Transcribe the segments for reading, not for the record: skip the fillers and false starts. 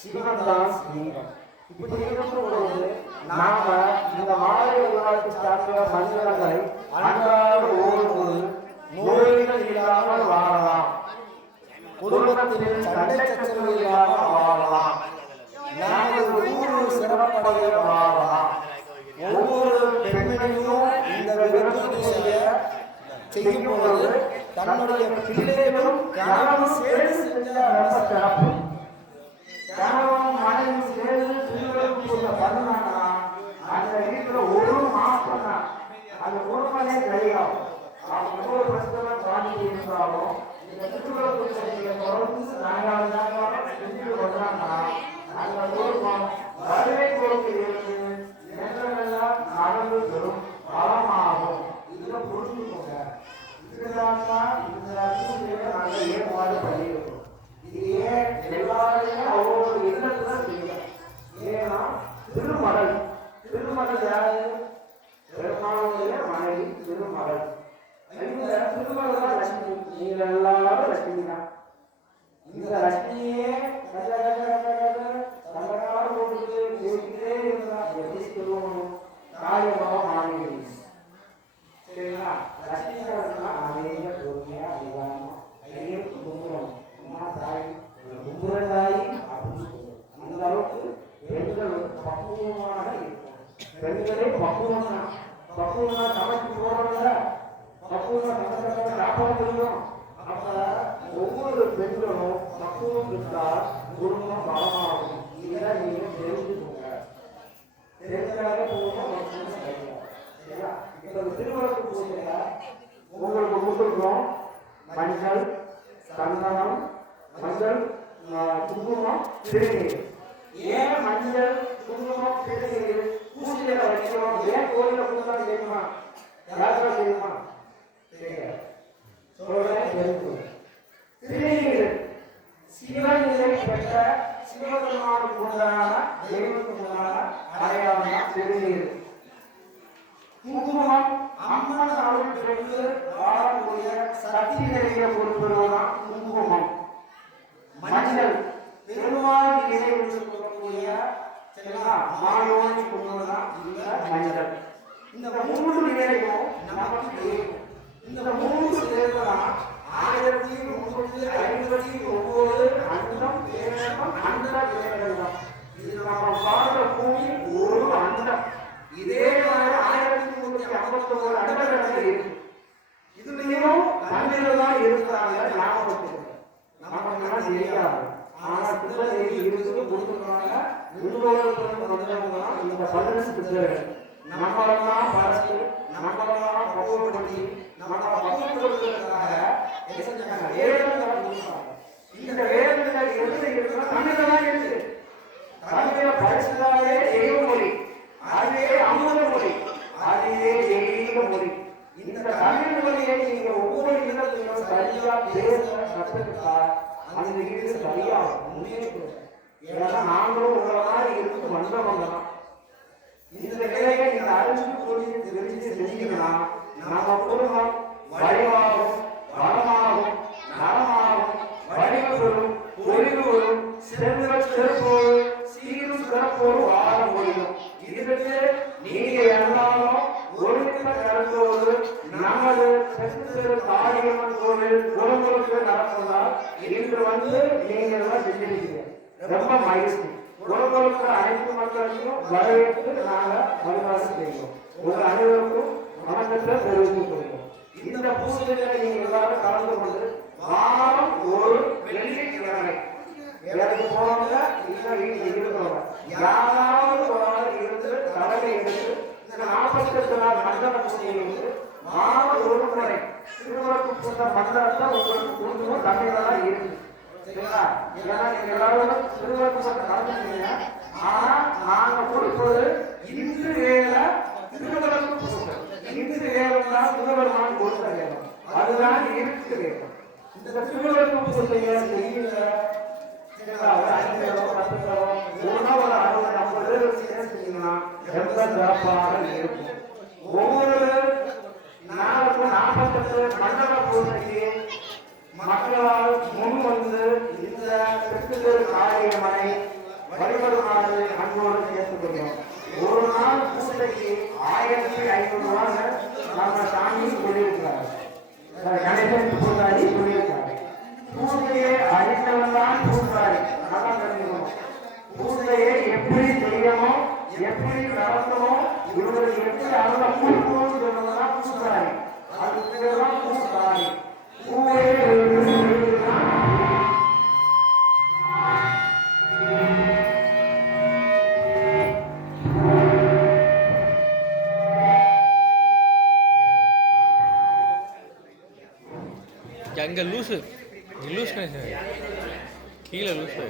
சிவன் தான் லிங்கம். இப்படி இருக்கும்போது நாம இந்த மாலை உலகத்தை சார்ந்த மனிதர்களை அன்றாட ஓடும்போது நோய்கள் இல்லாமல் வாழலாம், குடும்பத்தில் சண்டை சச்சரவு இல்லாமல் வாழலாம், நாங்கள் ஊர் சிறப்படைய வாழலாம். ஒவ்வொரு பெண்மணியும் இந்த விருது செய்யும் போது தன்னுடைய பிள்ளைகளும் கணவன் சேர்ந்து செஞ்சால் சிறப்பு. கணவன் மனைவி சேர்ந்து பிள்ளைகளுக்கு பண்ணாங்கன்னா அந்த வீட்டுல ஒரு மாசம் தான் அந்த குடும்பமே கையாகும். அவங்க ஒவ்வொரு பிரச்சனை தாண்டி இருந்தாலும் இந்த சுற்றுலா தொடர்ந்து நாங்கள் செஞ்சு வந்தாங்கன்னா அந்த குடும்பம் வருகை போக்கு இருந்து நேரமெல்லாம் நடந்து பெறும் பலமாகும். இதுல புரிஞ்சுக்கோங்க. இதுதான் இந்த நாங்கள் ஏற்பாடு பண்ணியிருக்கோம். இது ஏன் எல்லாருமே ஒவ்வொரு இல்லத்துல செய்யணும். ஏன்னா திருமகள் திருமகள் யாரு? பெருமாளுடைய மனைவி திருமகள். இந்த திருமகள் தான் லட்சுமி. நீங்க எல்லாரும் லட்சுமி தான். இந்த லட்சுமியே சங்ககாரம் போட்டு பேசிக்கிட்டே இருந்தா எப்படி சொல்லுவோம்? காரியமாக மாறிடுது. சரிங்களா? லட்சுமி அமைதியா பொறுமையா நிதானமா கையை கும்புறோம். அம்மா தாய் கும்புறதாயி அப்படின்னு சொல்லுவோம். அந்த அளவுக்கு பெண்கள் பக்குவமாக இருக்கும். பெண்களே பக்குவம் தான். பக்குவமா சமைச்சு போறவங்க பக்குவமா சமைச்ச சாப்பாடு தெரியும். அப்ப ஒவ்வொரு பெண்களும் பக்குவம் இருந்தால் குடும்பம் பலமாகும். இதெல்லாம் நீங்க தெரிஞ்சுக்கோங்க. தெரிஞ்சாலே போதும். இப்ப திருமணத்து பூஜையில உங்களுக்கு கொடுத்துருக்கோம் மஞ்சள், சந்தனம், மஞ்சள், குங்குமம், திருநீர். ஏன் மஞ்சள், குங்குமம், திருநீர் பூஜையில வைக்கிறோம்? ஏன் கோயில கொடுத்தா தெரியுமா? யாருக்கா தெரியுமா? திருநீர் சிவன் நிலை பெற்ற சிவபெருமானுக்கு உண்டான தெய்வத்துக்கு உண்டான அடையாளம் திருநீர். குங்குமம் அம்மன் அருள் பெற்று வாழக்கூடிய சக்தி நிறைய பொறுப்பெறுவதுதான் குங்குமம். மஞ்சள் பெருமாள் நிலை என்று சொல்லக்கூடிய மாயோனி கொண்டுதான் இந்த மஞ்சள். இந்த மூன்று நிலையும் நமக்கு தெரியும். இந்த மூன்று நிலைதான் 1359 அண்டம் பேரண்டம் அண்ட பேரண்டம். இது நம்ம பார்த்த பூமி ஒரு அண்டம். இதே மாதிரி 1351 அண்டங்கள் இருக்கு. இதுலயும் தண்ணீர் தான் இருக்கிறாங்க. ஞாபகத்துக்கு நமக்கு தெரியாது. ஆனா திருநெல்வேலி இருக்குது கொடுத்துருக்காங்க. இந்த 18 பேர் நம்மளெல்லாம் பார்த்து நம்மளெல்லாம் பக்குவப்படுத்தி நம்ம பக்குவப்படுத்துறதுக்காக இந்த வேதங்கள் எதுல இருக்குன்னா தமிழ்ல தான் இருக்கு. தமிழ படிச்சதாலே தெய்வ மொழி, அதே அமுத மொழி, அதே தெய்வீக மொழி. இந்த தமிழ் மொழியை நீங்க ஒவ்வொரு இடத்திலும் சரியா பேச கற்றுக்கிட்டா அந்த வீடு சரியா முன்னேற்றம். ஏன்னா நாங்களும் உங்களை மாதிரி இருந்து வந்தவங்க தான். இந்த நிலையை நீங்க அறிஞ்சு சொல்லி தெரிஞ்சு செஞ்சீங்கன்னா நம்ம குடும்பம் வழிவாகும், வளமாகும், நலமாகும், வடிவு வரும், ஒளிவு வரும், செல்வ சிறப்போடு சீரும் சிறப்போடு வாழ முடியும். இதுக்கு நீங்க எல்லாரும் ஒழுக்க கருத்தோடு நமது சென்று காரியம்மன் கோவில் குடும்பங்களுக்கு நடப்பதால் இன்று வந்து நீங்க எல்லாம் செஞ்சிருக்கீங்க. ரொம்ப மகிழ்ச்சி. குடும்பங்களுக்கு அனைத்து மக்களுக்கும் வரவேற்று நாங்கள் வழிபாடு செய்வோம். உங்கள் அனைவருக்கும் வணக்கத்தை தெரிவித்துக் கொள்வோம். இந்த பூஜைகளை நீங்க எல்லாரும் கலந்து கொண்டு வாரம் ஒரு வெள்ளிக்கிழமை வேலைக்கு போறவங்க இல்ல வீட்டுக்கு இருக்கிறவங்க யாராவது ஒரு நாள் இருந்து தலைமை எடுத்து இந்த 48 நாள் மண்டல பூஜையை வந்து வாரம் ஒரு முறை திருவிழாக்கு போன்ற மண்டலத்தை உங்களுக்கு கொடுக்கணும். தமிழ்ல தான் இருக்கு. சரிங்களா? ஏன்னா நீங்க எல்லாரும் திருவிழாக்கு போன்ற கலந்துருக்கீங்க. ஆனா நாங்க கொடுப்பது இன்று வேலை திருவிழாக்கு போன்ற இன்று வேலைதான் திருவருமானம் கொடுக்க வேணும். அதுதான் இருக்கு வேணும். இந்த திருவிழாக்கு போன்ற செய்யல ஒவ்வொரு நாளுக்கும் 48 மண்டல பூஜைக்கு மக்களால் முன் வந்து இந்த பெற்று காரியமனை வழிபடுமாறு அன்போடு கேட்டுக்கொள்கிறோம். ஒரு நாள் பூஜைக்கு 1500 ரூபாய் நம்ம சாமி சொல்லியிருக்கிறார். கணேசன் பூசாரி சொல்லியிருக்காரு. பூஜையை அறிந்தவன் தான் பூசாரி. நல்லா தெரிஞ்சுக்கணும். பூஜையை எப்படி செய்யணும், எப்படி நடத்தணும், இவங்களுக்கு எப்படி அவங்க பூக்கணும்னு சொல்லணும்னா பூசாரி. அதுக்கு பேர் தான் பூசாரி. பூவையே அங்கே லூஸு லூஸ் கீழே லூஸு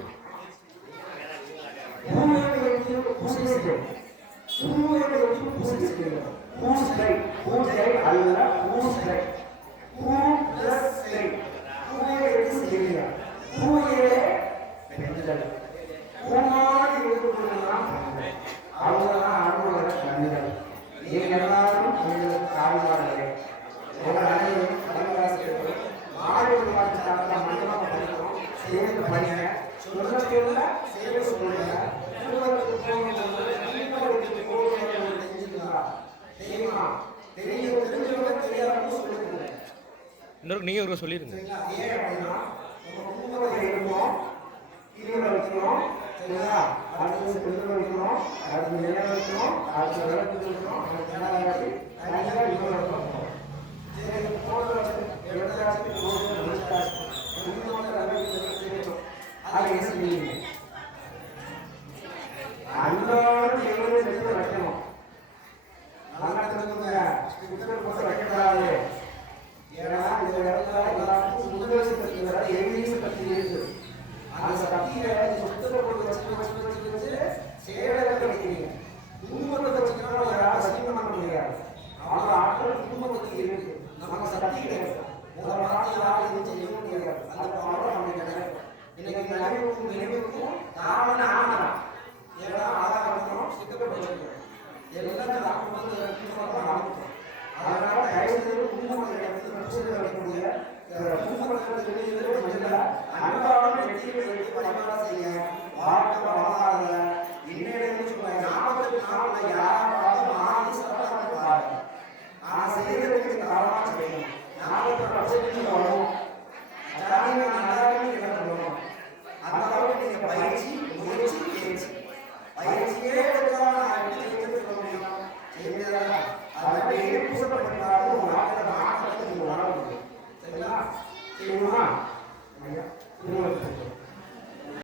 இன்னொரு நீங்கள் ஒரு சொல்லிடுங்க. Terima